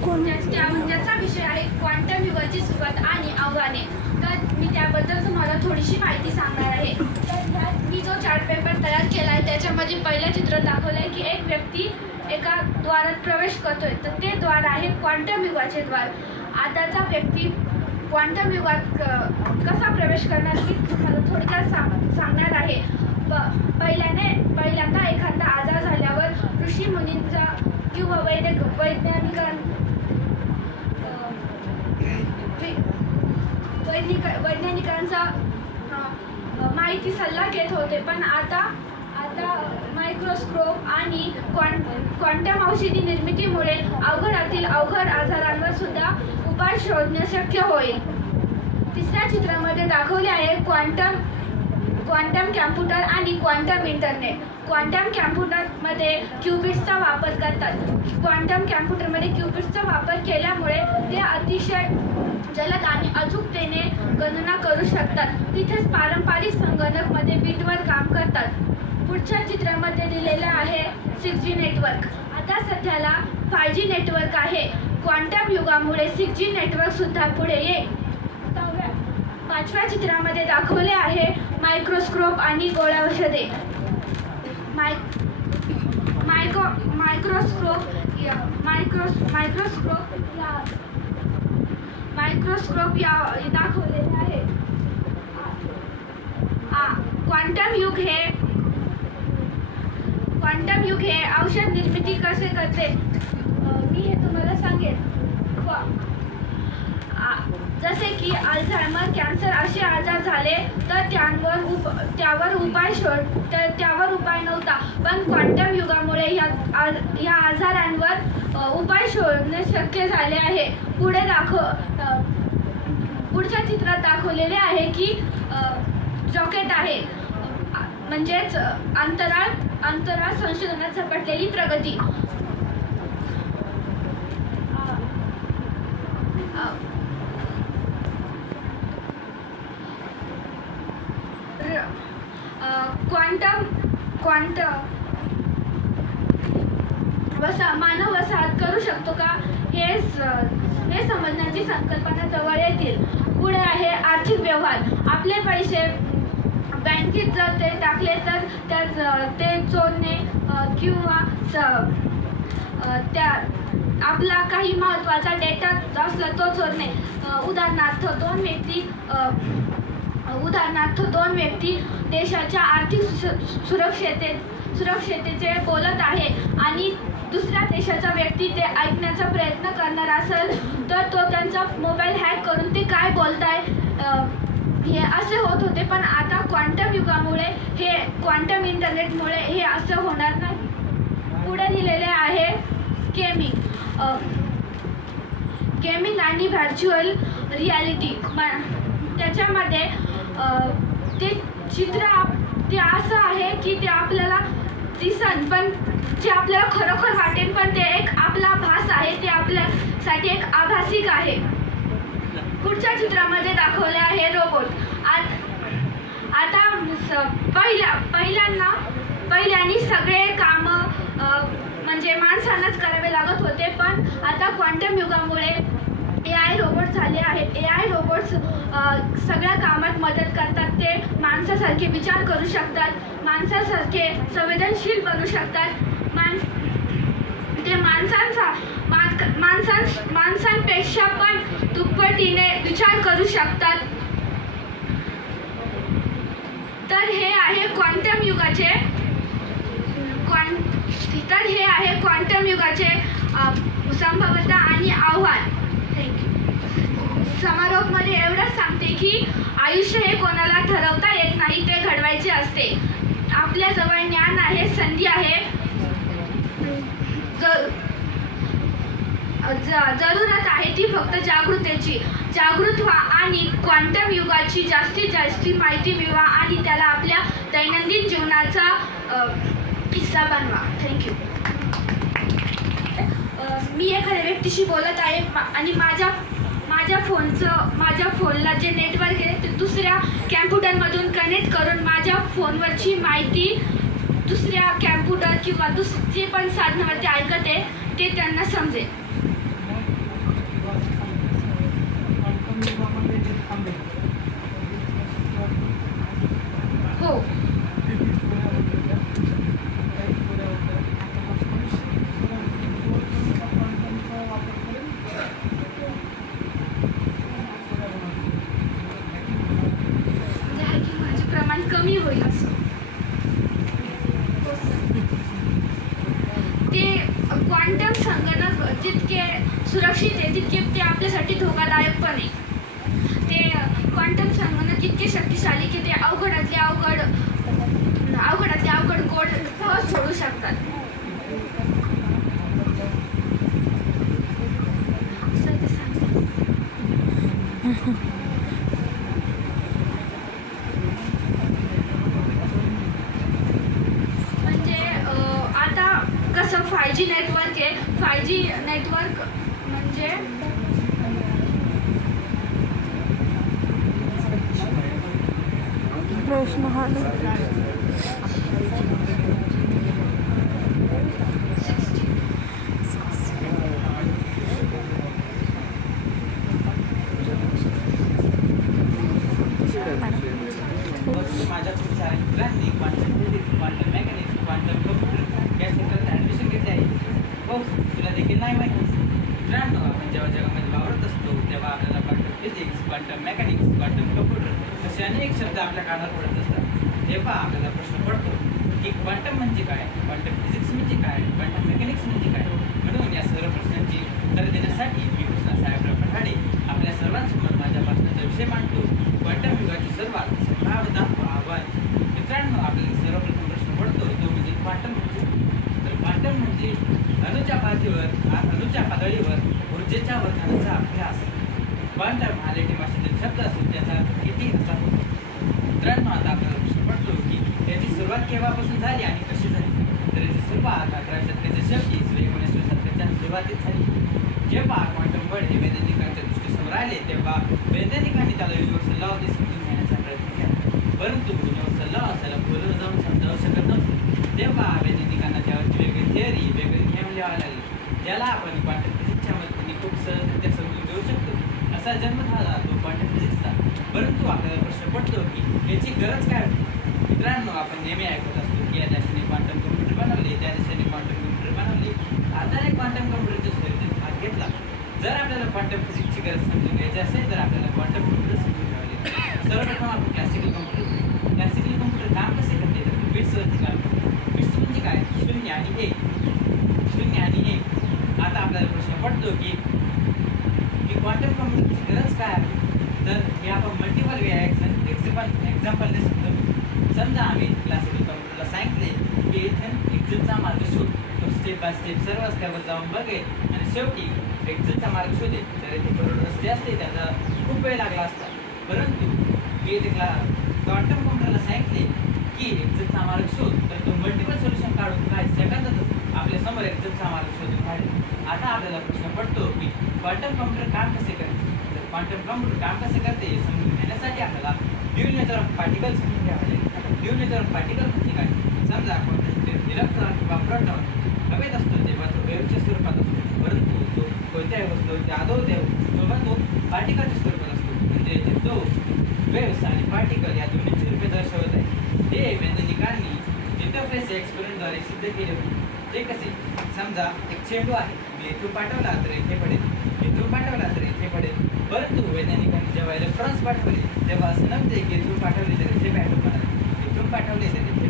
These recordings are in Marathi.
ज्याचा विषय आहे क्वांटम युगाची सुरुवात आणि आव्हाने. तर मी त्याबद्दल तुम्हाला थोडीशी माहिती सांगणार आहे. तर मी जो चार्ट पेपर तयार केला आहे त्याच्यामध्ये पहिलं चित्र दाखवलं आहे की एक व्यक्ती एका द्वारात प्रवेश करतोय. तर ते द्वार आहे क्वांटम युगाचे द्वार. आताचा व्यक्ती क्वांटम युगात कसा प्रवेश करणार मी तुम्हाला थोडक्यात सांगणार आहे. पहिल्यांदा एखादा आजार झाल्यावर ऋषी मुनींचा किंवा वैज्ञानिकांचा माहिती सल्ला घेत होते. पण आता मायक्रोस्कोप आणि क्वांटम औषधी निर्मितीमुळे अवघडातील अवघड आजारांवर सुद्धा उपाय शोधणे शक्य होईल. तिसऱ्या चित्रामध्ये दाखवले आहे क्वांटम कॅम्प्युटर आणि क्वांटम इंटरनेट. क्वांटम कॅम्प्युटरमध्ये क्यूबिट्सचा वापर करतात. क्वांटम कॅम्प्युटरमध्ये क्यूबिट्सचा वापर केल्यामुळे ते अतिशय जलद आणि अचूकतेने गणना करू शकतात. तिथेच पारंपरिक संगणकमध्ये बीटवर काम करतात. पुढच्या चित्रामध्ये दिलेलं आहे 6G नेटवर्क. आता सध्याला 5G नेटवर्क आहे. क्वांटम युगामुळे 6G नेटवर्क सुद्धा पुढे येईल. पाचव्या चित्रामध्ये दाखवले आहे मायक्रोस्कोप आणि गोळ्या औषधे. मायक्रोस्कोप दाखवलेले आहे. क्वांटम युग हे औषध निर्मिती कसे करते मी हे तुम्हाला सांगेन. जसे की अल्झायमर, कॅन्सर असे आजार झाले तर त्यावर उपाय नव्हता. पण क्वांटम युगामुळे या आजारांवर उपाय शोधणे शक्य झाले आहे. पुढच्या चित्रात दाखवलेले आहे की रॉकेट आहे, म्हणजेच अंतराळ संशोधनात झपाटलेली प्रगती. मानव वसाहत करू शकतो का हे समजण्याची संकल्पना जवळ येतील. पुढे आहे आर्थिक व्यवहार. आपले पैसे बँकेत जर ते टाकले तर ते चोरणे किंवा आपला काही महत्त्वाचा डेटा असला तो चोरणे. उदाहरणार्थ दोन व्यक्ती देशाच्या आर्थिक सुरक्षिततेचे बोलत आहे आणि दुसऱ्या देशाचा व्यक्ती ते ऐकण्याचा प्रयत्न करणार असेल तर तो त्यांचा मोबाईल हॅक करून ते काय बोलताय हे असे होत होते. पण आता क्वांटम युगामुळे क्वांटम इंटरनेटमुळे हे असं होणार नाही. पुढे दिलेले आहे गेमिंग आणि व्हर्च्युअल रियालिटी. त्याच्यामध्ये ते चित्र ते असं आहे की ते आपल्याला दिसन पण जे आपल्याला खरोखर वाटेल, पण ते एक आपला भास आहे, ते आपल्यासाठी एक आभासिक आहे. पुढच्या चित्रामध्ये दाखवले आहे रोबोट. आता पहिल्यांनी सगळे काम म्हणजे माणसांनाच करावे लागत होते. पण आता क्वांटम युगामुळे AI रोबोट झाले आहेत. AI रोबोट्स सगळ्या कामात मदत करतात. ते माणसासारखे विचार करू शकतात, माणसासारखे संवेदनशील बनू शकतात. ते माणसांपेक्षा पण दुप्पटीने विचार करू शकतात. तर हे आहे क्वांटम युगाचे संभाव्यता आणि आव्हान. समारोपमध्ये एवढंच सांगते की आयुष्य हे कोणाला ठरवता येत नाही, ते घडवायचे असते. आपल्या जवळ ज्ञान आहे, संधी आहे, जरूरत आहे ती फक्त जागृतीची. जागृत व्हा आणि क्वांटम युगाची जास्तीत जास्त माहिती मिळवा आणि त्याला आपल्या दैनंदिन जीवनाचा हिस्सा बनवा. थँक्यू. मी एखाद्या व्यक्तीशी बोलत आहे आणि माझ्या फोनला जे नेटवर्क आहे ते दुसऱ्या कॅम्प्युटरमधून कनेक्ट करून माझ्या फोनवरची माहिती दुसऱ्या कॅम्प्युटर किंवा जे पण साधनावरती ऐकते ते त्यांना समजेल. क्वांटम संगणक जितके सुरक्षित आहे तितके ते आपल्यासाठी धोकादायक पण आहे. ते क्वांटम संगणक इतके शक्तिशाली की ते अवघडातले अवघड कोड सहज सोडू शकतात. म्हणजे आता कसं 5G नेटवर्क आहे. 5G नेटवर्क म्हणजे प्रश्न हा माझ्या खूप साऱ्या मित्रांनी quantum physics, quantum mechanics, quantum computer या क्षेत्रात ॲडमिशन घेतले आहे. हो, तुला देखील नाही माहिती. मित्रांनो, आपण जेव्हा जगामध्ये वावरत असतो तेव्हा आपल्याला quantum physics, quantum mechanics, quantum computer असे अनेक शब्द आपल्या कानावर पडत असतात. तेव्हा आपल्याला प्रश्न पडतो की क्वांटम म्हणजे काय, क्वांटम फिजिक्स म्हणजे काय, क्वांटम मेकॅनिक्स म्हणजे काय. म्हणून या सर्व प्रश्नांची उत्तरे देण्यासाठी मी कृष्णा साहेबराव पठाडे आपल्या सर्वांसमोर माझ्या प्रश्नाचा विषय मांडतो, क्वांटम युगाची सर्वात संभाव्यता व आव्हान. मित्रांनो, आपल्याला सर्वप्रथम प्रश्न पडतो तो म्हणजे क्वांटम म्हणजे. तर क्वांटम म्हणजे अणुच्या पातळीवर ऊर्जेच्या वर्तनाचा अभ्यास. क्वांटम हा लॅटिन भाषेतील शब्द असून त्याचा अर्थ किती असा होतो. मित्रांनो, आता आपल्याला प्रश्न पडतो की याची सुरुवात केव्हापासून झाली आणि कशी झाली. तर याची सुरुवात 18व्या शतकाच्या शेवटी इसवी 19व्या शतकाच्या सुरुवातीत झाली. जेव्हा क्वांटम बळ हे वैज्ञानिकांच्या दृष्टीसमोर आले तेव्हा वैज्ञानिकांनी त्याला युनिव्हर्सल लॉ मध्ये समजून घेण्याचा प्रयत्न केला. परंतु युनिव्हर्सल लॉ त्याला खोलवर जाऊन समजावू शकत नव्हते. तेव्हा वैज्ञानिकांना त्यावरची वेगळी थिअरी, वेगळे नियम लिहावे लागले, ज्याला आपण क्वांटम फिजिक्सच्या मदतीने खूप सहजरित्या समजून घेऊ शकतो. असा जन्म झाला तो क्वांटम फिजिक्सचा. परंतु आपल्याला प्रश्न पडतो की याची गरज काय होती. मित्रांनो, आपण नेहमी ऐकत असतो की या देशाने क्वांटम कम्प्युटर बनवले, त्या देशाने क्वांटम कम्प्युटर बनवले, आता क्वांटम कम्प्युटरच्या शर्यतीत भाग घेतला. जर आपल्याला क्वांटम फिजिक्सची गरज समजून घ्यायची असेल तर आपल्याला क्वांटम कम्प्युटर समजून घ्यावे लागेल. सर्वप्रथम आपण क्लासिकल कम्प्युटर काम कसे करते तर बिट्सवरती काम करते. बिट्स म्हणजे काय, 0 आणि 1. आता आपल्याला प्रश्न पडतो की क्वांटम कम्प्युटरची गरज काय आहे. तर हे आपण मल्टिपल वे एक्झाम्पलने समजू. समजा आम्ही क्लासिकल कम्प्युटरला सांगितले की इथे एक्झिटचा मार्ग शोध. तो स्टेप बाय स्टेप सर्व रस्त्यावर जाऊन बघेल आणि शेवटी एक्झिटचा मार्ग शोधेल. तर इथे करोड रस्ते असते, त्याचा खूप वेळ लागला असता. परंतु मी इथे क्वांटम कम्प्युटरला सांगितले की एक्झिटचा मार्ग शोध, तर तो मल्टिपल सोल्युशन काढून काय सेकंदातच आपल्या समोर एक्झिटचा मार्ग शोधून काढेल. आता आपल्याला प्रश्न पडतो की क्वांटम कम्प्युटर काम कसे करते. तर क्वांटम कम्प्युटर काम कसे करते हे समजून घेण्यासाठी आपल्याला ड्युअल नेचर ऑफ पार्टिकल समजून घ्यावे लागेल. ड्युअल नेचर ऑफ पार्टिकल म्हणजे काय. समजा इलेक्ट्रॉन किंवा प्रोटॉन हवेत असतो तेव्हा तो वेव्हच्या स्वरूपात असतो, परंतु तो कोणत्याही वस्तूच्या तेव्हा तो पार्टिकलच्या स्वरूपात असतो. म्हणजे तो वेव्स आणि पार्टिकल या दोन्हीचे रूपे दर्शवत आहे. हे वैज्ञानिकांनी इंटरफेस एक्सपेरिमेंटद्वारे सिद्ध केले होते. ते कसे. समजा एक चेंडू आहे, मी इथून पाठवला तर इथे पडेल, इथून पाठवला तर इथे पडेल. परंतु वैज्ञानिकांनी जेव्हा इलेक्ट्रॉन्स पाठवले तेव्हा असं नव्हते की इथून पाठवले तर इथे पॅटर्न बनाले, इथून पाठवले तर इथे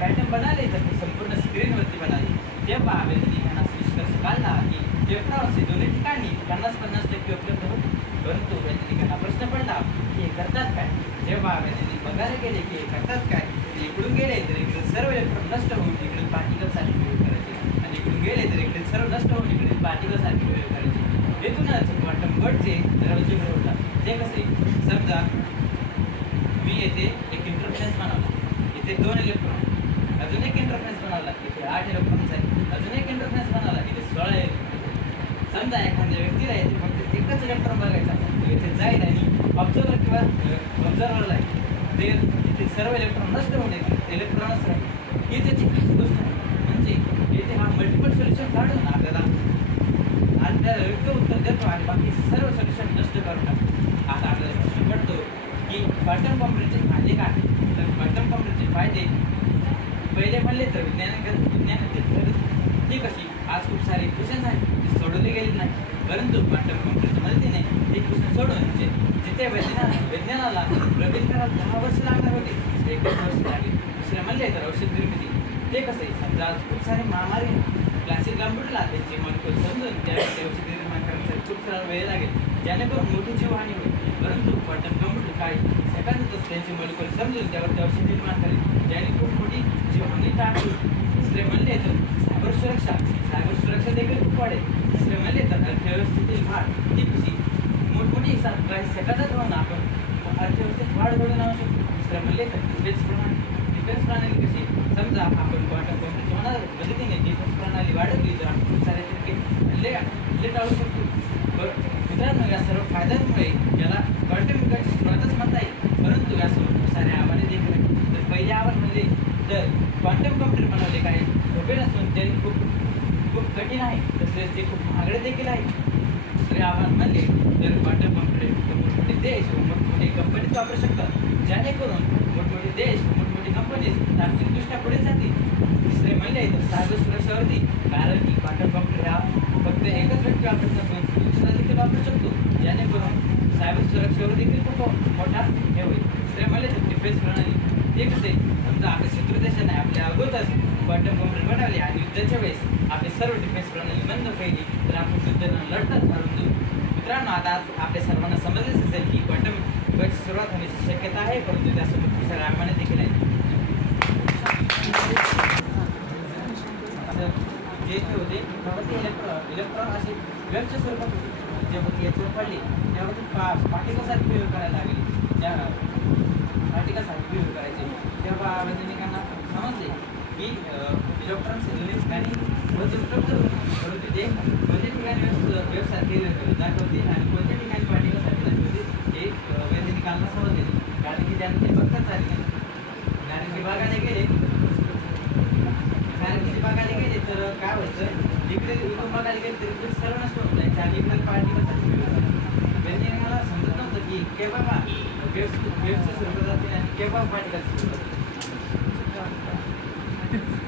पॅटर्न बनाले तर ते संपूर्ण स्क्रीनवरती बनाले. तेव्हा वैज्ञानिकांना निष्कर्ष काढला की इलेक्ट्रॉन्स हे दोन्ही ठिकाणी 50-50% उपलब्ध होते. परंतु वैज्ञानिकांना प्रश्न पडला की हे करतात काय. जेव्हा वैज्ञानिक बघायला गेले की हे करतात काय, इकडून गेले तर इकडे सर्व इलेक्ट्रॉन नष्ट होऊन इकडे पार्टिकलसाठी प्रयोग करायचे, आणि इकडून गेले तर इकडे सर्व नष्ट होऊन इकडे पार्टिकलसाठी प्रयोग करायचे. येथूनच क्वांटम गटचे रहस्य घडवतात. ते कसे. समजा मी येथे एक इंटरफेस बनवला, इथे 2 इलेक्ट्रॉन, अजून एक इंटरफेस बनवला, इथे 8 इलेक्ट्रॉन्स आहे, अजून एक इंटरफेस बनवला, इथे 16 इलेक्ट्रॉन. समजा एखाद्या व्यक्तीला येथे फक्त एकच इलेक्ट्रॉन बघायचा, इथे जाईल आणि ऑब्झर्वरला ते इथे सर्व इलेक्ट्रॉन नष्ट होऊन येतील, इलेक्ट्रॉनच राहील. ही त्याची खास गोष्ट आहे. म्हणजे येथे हा मल्टिपल सोल्युशन काढून आपल्याला योग्य उत्तर देतो आणि बाकी सर्व सोल्युशन नष्ट करून टाकतो. आता आपल्याला प्रश्न पडतो की क्वांटम कॉम्प्युटरचे फायदे काय. तर क्वांटम कॉम्प्युटरचे फायदे पहिले म्हणले तर विज्ञानातील ती कशी. आज खूप सारे क्वेश्चन्स आहेत ते सोडवले गेले नाही, परंतु क्वांटम कॉम्प्युटरच्या मदतीने ते क्वेश्चन सोडून जिथे विज्ञानाला प्रगती करायला 10 वर्ष लागणार होते ते 1 वर्ष लागले. दुसरे म्हणले तर औषध निर्मिती. ते कसे. समजा आज खूप सारे महामारी, क्लासिकल कॉम्प्युटरला त्यांची मॉलिक्यूल समजून त्या औषधी निर्माण करण्यासाठी खूप सारा वेळ लागेल, जेणेकरून मोठी जीवहानी होईल. परंतु क्वांटम कॉम्प्युटर काय सेकंदातच त्यांची मॉलिक्यूल समजून त्यावरती औषध निर्माण करेल, ज्याने खूप मोठी जीवहानी टाळली. दुसरे म्हणले तर सायबर सुरक्षा देखील खूप वाढेल. दुसरे म्हणले तर अर्थव्यवस्थेतील वाढ ती कशी मोठमोठी काही सेकंदात होऊन आपण अर्थव्यवस्थेत वाढ घडवून आणू शकतो. दुसरे म्हणले तर डिफेन्स प्रणाली कशी, समजा आपण क्वांटम कॉम्प्युटर मदतीने डिफेन्स प्रणाली वाढवली तर आपण खूप सारे हल्ले टाळू शकतो. बरं मित्रांनो, या सर्व फायद्यांमुळे याला क्वांटम युगाची सुरुवातच म्हणता येईल. परंतु यासोबत खूप सारे आव्हाने देखील आहेत. तर पहिले आव्हान म्हणजे तर क्वांटम कॉम्प्युटर बनवले काय सोपे नसून ते खूप कठीण आहे, तसेच ते खूप महागडे देखील आहे. दुसरे आव्हान म्हणले तर क्वांटम कॉम्प्युटर मोठमोठे देश व मोठमोठे कंपनीज वापरू शकतात, जेणेकरून मोठमोठे देश मोठमोठे कंपनीज तांत्रिकदृष्ट्या पुढे जातील. तिसरे म्हणले तर सायबर सुरक्षावरती, कारण की क्वांटम कॉम्प्युटर हा फक्त एकच व्यक्ती वापरत नसून दुसरा देखील वापरू शकतो, जेणेकरून सायबर सुरक्षेवर देखील खूप मोठा हे होईल. तिसरे म्हणले तर डिफेन्स प्रणाली, ते कसे समजा आपल्या शत्रू देशाने आपल्या अगोदरच क्वांटम कॉम्प्युटर बनवले आणि युद्धाच्या वेळेस आपले सर्व डिफेन्स प्रणाली बंद केली तर आपण युद्ध न लढताच हरून जाऊ. मित्रांनो, आता आपल्या सर्वांना समजलेच असेल की क्वांटम युगाची सुरुवात होण्याची शक्यता आहे, परंतु त्यासोबत खूप सारे आव्हाने देखील आहेत. जे होते त्यावरती इलेक्ट्रॉन असे वेव्हच्या स्वरूपात होते, जेव्हा याच्यावर पडले त्यावरती पार्टिकलसारखे बिहेव करायला लागले. त्या पार्टिकलसारखे बिहेव करायचे, तेव्हा वैज्ञानिकांना समजले की इलेक्ट्रॉन्स आणि परंतु ते कोणत्या ठिकाणी वेव्हसारखे दाखवते आणि कोणत्या ठिकाणी पार्टिकलसारखे दाखवते हे वैज्ञानिकांना समजले, कारण की त्यांना ते बघताच आले. कारण की बघायला गेले तर काय व्हायचं, इकडे बघायला गेले तर इकडे सर्व नष्ट होत जायचे आणि इकडे पार्टिकलसाठी वैज्ञानिकाला समजत नव्हतं की केव्हा वेव्हचं स्वरूपात जाते आणि केव्हा पार्टिकलचं स्वरूपात जाते.